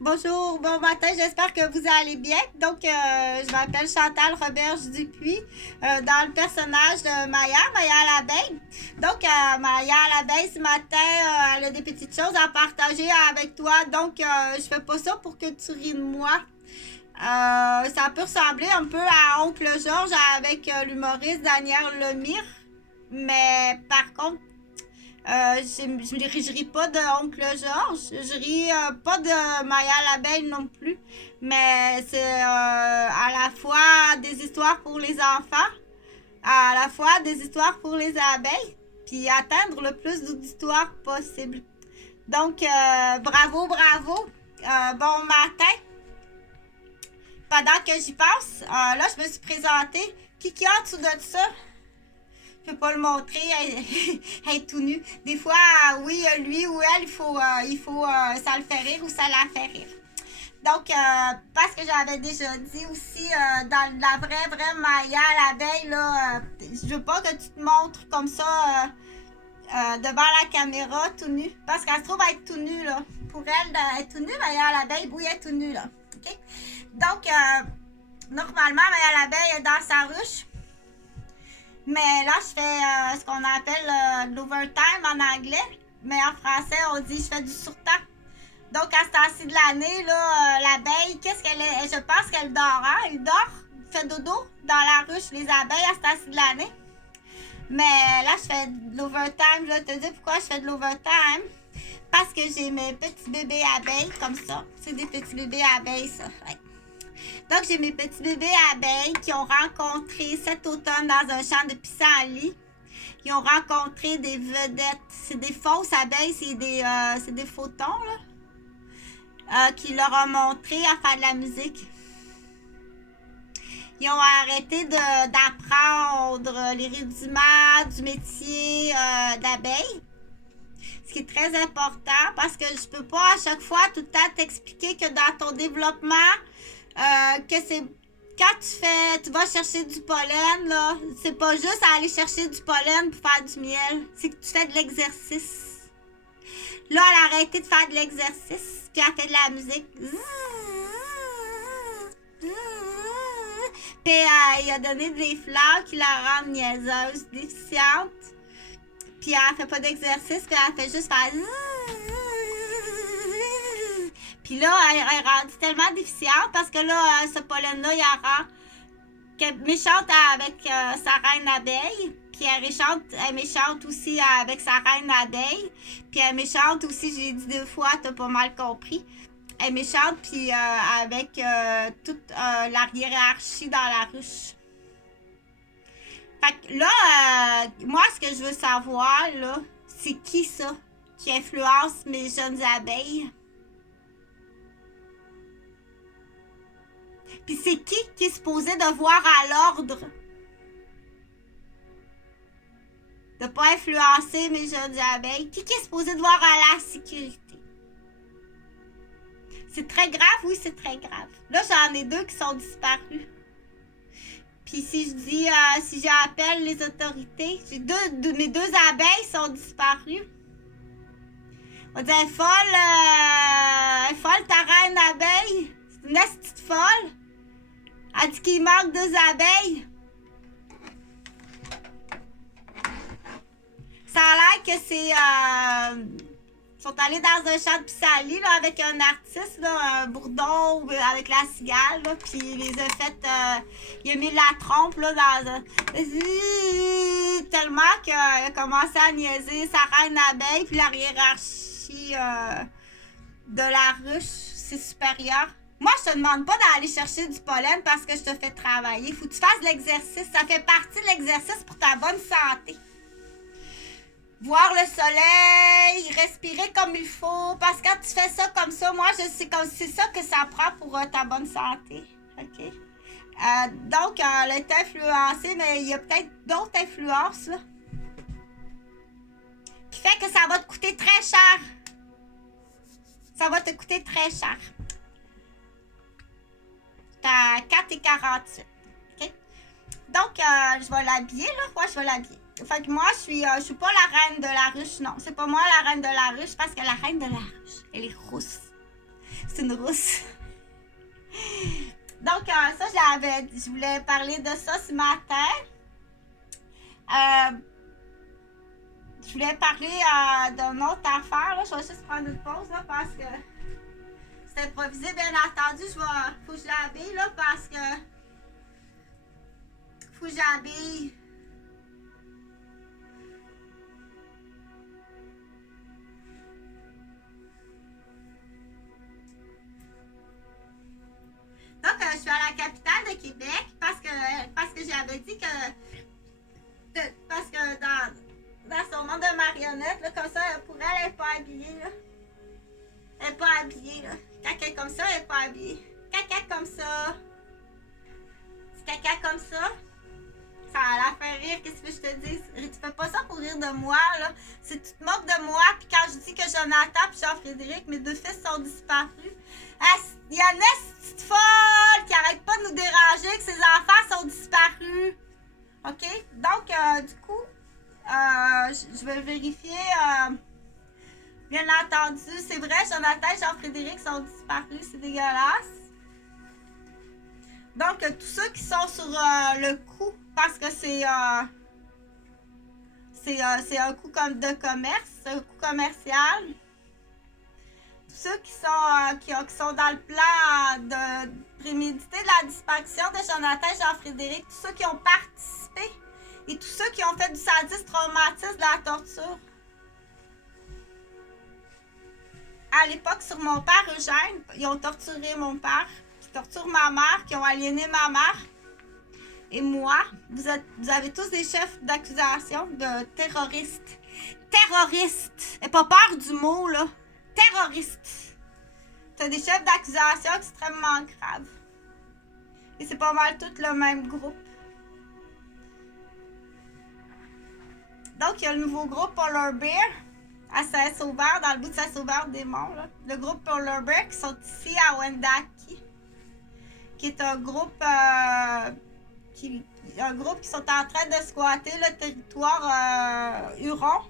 Bonjour, bon matin, j'espère que vous allez bien. Donc, je m'appelle Chantal Roberge Dupuis, dans le personnage de Maya l'abeille. Donc, Maya l'abeille, ce matin, elle a des petites choses à partager avec toi. Donc, je fais pas ça pour que tu ris de moi. Ça peut ressembler un peu à Oncle Georges avec l'humoriste Daniel Lemire. Mais par contre, je ris pas de Oncle Georges, je ris pas de Maya l'abeille non plus, mais c'est à la fois des histoires pour les enfants, à la fois des histoires pour les abeilles, puis atteindre le plus d'histoires possible. Donc, bravo, bravo, bon matin. Pendant que j'y pense, là, je me suis présentée. Qui en dessous de ça? Je peux pas le montrer, elle est tout nue. Des fois, oui, lui ou elle, ça le fait rire ou ça la fait rire. Donc, parce que j'avais déjà dit aussi, dans la vraie Maya l'abeille, là, je veux pas que tu te montres comme ça devant la caméra tout nu. Parce qu'elle se trouve être tout nue, là. Pour elle, être tout nue, Maya l'abeille, oui, elle est tout nue, là. OK? Donc, normalement, Maya l'abeille est dans sa ruche. Mais là, je fais ce qu'on appelle l'overtime en anglais. Mais en français, on dit je fais du surtemps. Donc, à ce temps-ci de l'année, là, l'abeille, qu'est-ce qu'elle est? Je pense qu'elle dort, hein? Elle dort, fait dodo dans la ruche, les abeilles, à ce temps-ci de l'année. Mais là, je fais de l'overtime. Je vais te dire pourquoi je fais de l'overtime. Parce que j'ai mes petits bébés abeilles, comme ça. C'est des petits bébés abeilles, ça. Ouais. Donc, j'ai mes petits bébés abeilles qui ont rencontré cet automne dans un champ de pissenlit. Ils ont rencontré des vedettes. C'est des fausses abeilles, c'est des photons, là, qui leur ont montré à faire de la musique. Ils ont arrêté d'apprendre les rudiments du métier d'abeille. Ce qui est très important parce que je peux pas à chaque fois tout le temps t'expliquer que dans ton développement, que c'est quand tu vas chercher du pollen, là, c'est pas juste aller chercher du pollen pour faire du miel, c'est que tu fais de l'exercice. Là, elle a arrêté de faire de l'exercice, puis elle fait de la musique. Puis il a donné des fleurs qui la rendent niaiseuse, déficiente. Puis elle fait pas d'exercice, puis elle fait juste faire. Puis là, elle est rendue tellement déficiente parce que là, ce pollen-là, il rend méchante avec sa reine abeille. Puis elle est méchante aussi avec sa reine abeille. Puis elle est méchante aussi, j'ai dit 2 fois, t'as pas mal compris. Elle est méchante, puis avec toute la hiérarchie dans la ruche. Fait que là, moi, ce que je veux savoir, là, c'est qui ça qui influence mes jeunes abeilles? Puis c'est qui est supposé de voir à l'ordre? De pas influencer mes jeunes abeilles? Qui est supposé de voir à la sécurité? C'est très grave, oui, c'est très grave. Là, j'en ai 2 qui sont disparus. Puis si je dis, si j'appelle les autorités, mes 2 abeilles sont disparues. On dit, elle est folle ta reine abeille. C'est une petite folle. Elle dit qu'il manque 2 abeilles. Ça a l'air que c'est... ils sont allés dans un champ de pissenlit là, avec un artiste, là, un bourdon avec la cigale, là, puis il les a fait... il a mis la trompe là, dans un... tellement qu'il a commencé à niaiser sa reine abeille, puis la hiérarchie de la ruche, c'est supérieur. Moi, je te demande pas d'aller chercher du pollen parce que je te fais travailler. Faut que tu fasses de l'exercice. Ça fait partie de l'exercice pour ta bonne santé. Voir le soleil, respirer comme il faut. Parce que quand tu fais ça comme ça, moi, je sais comme c'est ça que ça prend pour ta bonne santé. OK? Donc, elle est influencée, mais il y a peut-être d'autres influences, là, qui fait que ça va te coûter très cher. Ça va te coûter très cher. À 4,48. OK? Donc, je vais l'habiller, là. Ouais, je vais l'habiller. Fait que moi, je suis pas la reine de la ruche, non. C'est pas moi la reine de la ruche parce que la reine de la ruche, elle est rousse. C'est une rousse. Donc, ça, je voulais parler de ça ce matin. Je voulais parler d'une autre affaire. Là. Je vais juste prendre une pause là, parce que c'est improvisé, bien entendu. Faut que je l'habille là, parce que faut que j'habille. Donc, je suis à la capitale de Québec parce que j'avais dit que parce que dans son monde de marionnettes, là, comme ça, pour elle, elle n'est pas habillée. Là. Elle n'est pas habillée. Là. Quand elle est comme ça, elle n'est pas habillée. Quand elle est comme ça, c'est caca comme ça. Ça la fait rire, qu'est-ce que je te dis? Tu fais pas ça pour rire de moi, là. Si tu te moques de moi, puis quand je dis que Jonathan et Jean-Frédéric, mes deux fils sont disparus, il y en a cette petite folle qui arrête pas de nous déranger, que ses enfants sont disparus. OK? Donc, du coup, je vais vérifier. Bien entendu, c'est vrai, Jonathan et Jean-Frédéric sont disparus, c'est dégueulasse. Donc, tous ceux qui sont sur le coup, parce que c'est un coup de commerce, un coup commercial. Tous ceux qui sont dans le plan de préméditer la disparition de Jonathan et Jean-Frédéric, tous ceux qui ont participé et tous ceux qui ont fait du sadisme, traumatisme, de la torture. À l'époque, sur mon père Eugène, ils ont torturé mon père, qui torturent ma mère, qui ont aliéné ma mère. Et moi, vous avez tous des chefs d'accusation de terroristes. Terroristes! Et pas peur du mot, là. Terroristes. T'as des chefs d'accusation extrêmement graves. Et c'est pas mal tout le même groupe. Donc, il y a le nouveau groupe Polar Bear à Saint-Sauveur, dans le bout de Saint-Sauveur-des-Monts. Le groupe Polar Bear qui sont ici à Wendake, qui est un groupe qui sont en train de squatter le territoire Huron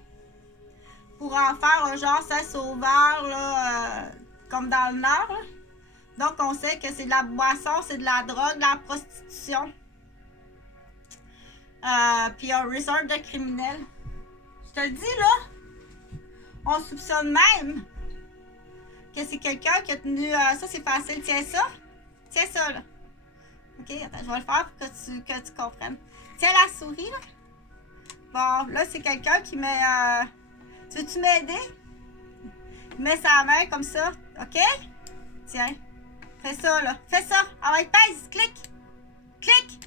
pour en faire un genre Saint-Sauveur, là, comme dans le Nord. Là. Donc, on sait que c'est de la boisson, c'est de la drogue, de la prostitution. Puis un resort de criminels. Je te le dis, là, on soupçonne même que c'est quelqu'un qui a tenu... ça, c'est facile. Tiens ça. Tiens ça, là. OK, attends, je vais le faire pour que tu comprennes. Tiens la souris, là. Bon, là, c'est quelqu'un qui met... Tu veux-tu m'aider? Il met sa main comme ça. OK? Tiens. Fais ça, là. Fais ça. Ah ouais, pèse. Clique. Clique.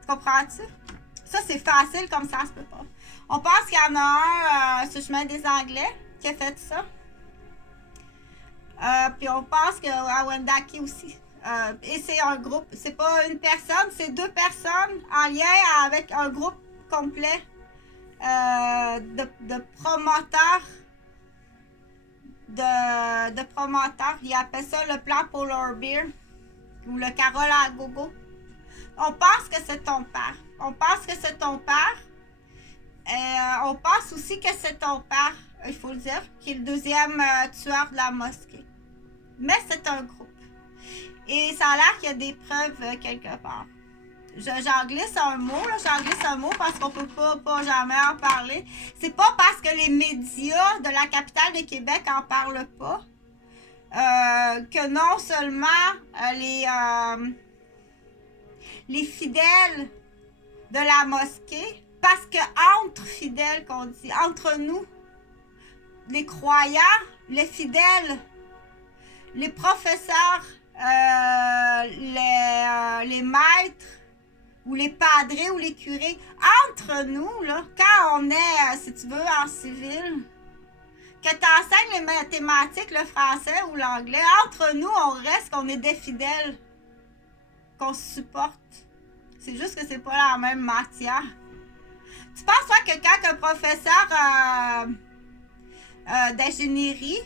Tu comprends-tu? Ça, c'est facile comme ça se peut pas. On pense qu'il y en a un sur le chemin des Anglais qui a fait ça. Puis on pense qu'à Wendake aussi. Et c'est un groupe. C'est pas une personne, c'est deux personnes en lien avec un groupe complet de promoteurs. De promoteurs. Ils appellent ça le plan Polar Bear ou le Carole à gogo. On pense que c'est ton père. On pense que c'est ton père. On pense aussi que c'est ton père, il faut le dire, qui est le deuxième tueur de la mosquée. Mais c'est un groupe. Et ça a l'air qu'il y a des preuves quelque part. J'en glisse un mot, là, parce qu'on peut pas jamais en parler. C'est pas parce que les médias de la capitale de Québec en parlent pas que non seulement les fidèles de la mosquée, parce que entre fidèles qu'on dit, entre nous, les croyants, les fidèles, les professeurs, les maîtres, ou les padres ou les curés, entre nous, là, quand on est, si tu veux, en civil, que tu enseignes les mathématiques, le français ou l'anglais, entre nous, on reste qu'on est des fidèles, qu'on se supporte. C'est juste que c'est pas la même matière. Tu penses, toi, que quand un professeur d'ingénierie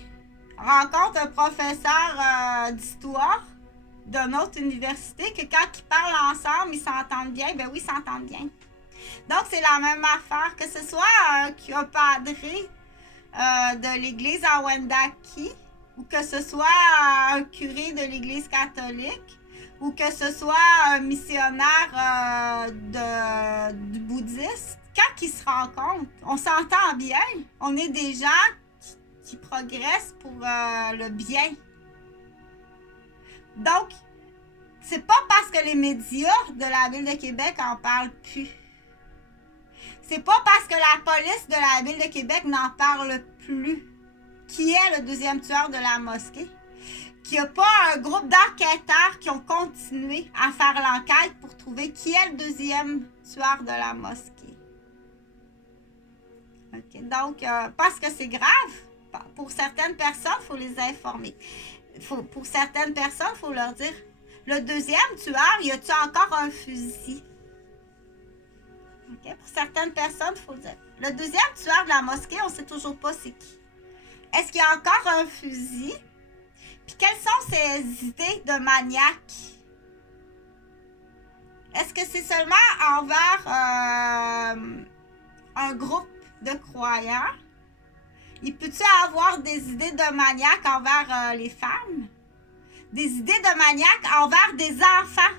rencontre un professeur d'histoire d'une autre université, que quand ils parlent ensemble, ils s'entendent bien? Ben oui, ils s'entendent bien. Donc, c'est la même affaire. Que ce soit un padré de l'église à Wendake ou que ce soit un curé de l'Église catholique, ou que ce soit un missionnaire du bouddhiste, quand ils se rencontrent, on s'entend bien. On est des gens qui progressent pour le bien. Donc, c'est pas parce que les médias de la Ville de Québec en parlent plus. C'est pas parce que la police de la Ville de Québec n'en parle plus. Qui est le deuxième tueur de la mosquée? Qu'il n'y a pas un groupe d'enquêteurs qui ont continué à faire l'enquête pour trouver qui est le deuxième tueur de la mosquée. Okay. Donc, parce que c'est grave, pour certaines personnes, il faut les informer. Pour certaines personnes, il faut leur dire, le deuxième tueur, y a-t-il encore un fusil? Okay. Pour certaines personnes, il faut dire, le deuxième tueur de la mosquée, on ne sait toujours pas c'est qui. Est-ce qu'il y a encore un fusil? Puis quelles sont ses idées de maniaque? Est-ce que c'est seulement envers un groupe de croyants? Il peut-tu avoir des idées de maniaque envers les femmes? Des idées de maniaque envers des enfants?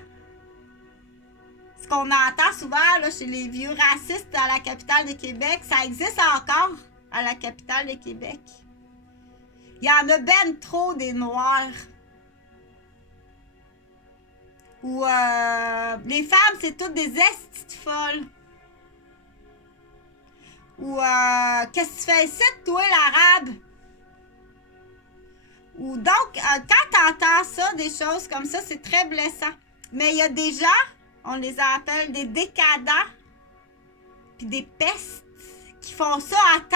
Ce qu'on entend souvent là, chez les vieux racistes à la capitale de Québec, ça existe encore à la capitale de Québec. Il y en a ben trop des Noirs. Ou les femmes, c'est toutes des estis folles. Ou qu'est-ce que tu fais ici, toi, l'arabe? Ou donc, quand tu entends ça, des choses comme ça, c'est très blessant. Mais il y a des gens, on les appelle des décadents, puis des pestes, qui font ça à temps.